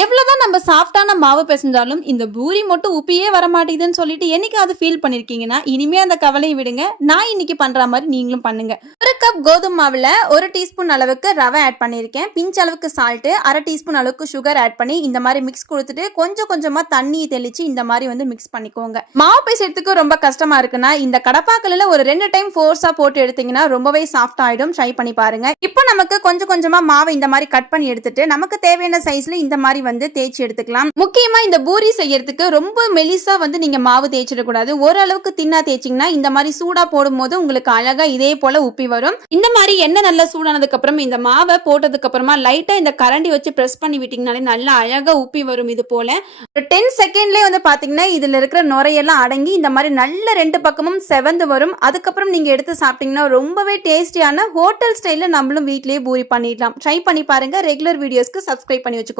எவ்வளவுதான் நம்ம சாஃப்டான மாவு பிசைஞ்சாலும் இந்த பூரி மட்டும் உப்பியே வர மாட்டேங்குதுன்னு சொல்லிட்டு என்னைக்காவது ஃபீல் பண்ணிருக்கீங்கன்னா இனிமே அந்த கவலையை விடுங்க. நான் இன்னைக்கு பண்ற மாதிரி நீங்களும் பண்ணுங்க. ஒரு கப் கோதுமை மாவுல ஒரு டீஸ்பூன் அளவுக்கு ரவை ஆட் பண்ணியிருக்கேன். பிஞ்ச் அளவுக்கு சால்ட் அரை டீஸ்பூன் அளவுக்கு சுகர் ஆட் பண்ணி இந்த மாதிரி மிக்ஸ் கொடுத்துட்டு கொஞ்சம் கொஞ்சமா தண்ணியை தெளிச்சு இந்த மாதிரி வந்து மிக்ஸ் பண்ணிக்கோங்க. மாவு பிசைறதுக்கு ரொம்ப கஷ்டமா இருக்குன்னா இந்த கடப்பாக்கல்ல ஒரு ரெண்டு டைம் ஃபோர்ஸா போட்டு எடுத்தீங்கன்னா ரொம்பவே சாஃப்ட் ஆயிடும். ட்ரை பண்ணி பாருங்க. இப்போ நமக்கு கொஞ்சம் கொஞ்சமா மாவை இந்த மாதிரி கட் பண்ணி எடுத்துட்டு நமக்கு தேவையான சைஸ்ல இந்த மாதிரி வந்து தேய்ச்சி எடுத்துக்கலாம். முக்கியமா இந்த பூரி செய்யறதுக்கு ரொம்ப மெலிசா வந்து நீங்க மாவு தேய்ச்சிடக்கூடாது. ஓரளவுக்கு தின்னா தேய்ச்சிங்கன்னா இந்த மாதிரி சூடா போடும்போது உங்களுக்கு அழகா இதே போல உப்பி வரும். இந்த மாதிரி எண்ணெய் நல்லா சூடானதுக்கு அப்புறம் இந்த மாவை போட்டதுக்கு அப்புறமா லைட்டா இந்த கரண்டி வச்சு பிரஸ் பண்ணி விட்டீங்கனாலே நல்லா அழகா உப்பி வரும் இது போல. ஒரு டென் செகண்ட்லயே வந்து பாத்தீங்கன்னா இதுல இருக்கிற நுரையெல்லாம் அடங்கி இந்த மாதிரி நல்ல ரெண்டு பக்கமும் செவந்து வரும். அதுக்கப்புறம் நீங்க எடுத்து சாப்பிட்டீங்கன்னா ரொம்பவே டேஸ்டியான ஹோட்டல் ஸ்டைல நம்மளும் வீட்லயே பூரி பண்ணிடலாம். ட்ரை பண்ணி பாருங்க. ரெகுலர் வீடியோஸ்க்கு சப்ஸ்கிரைப் பண்ணி வச்சுக்கோங்க.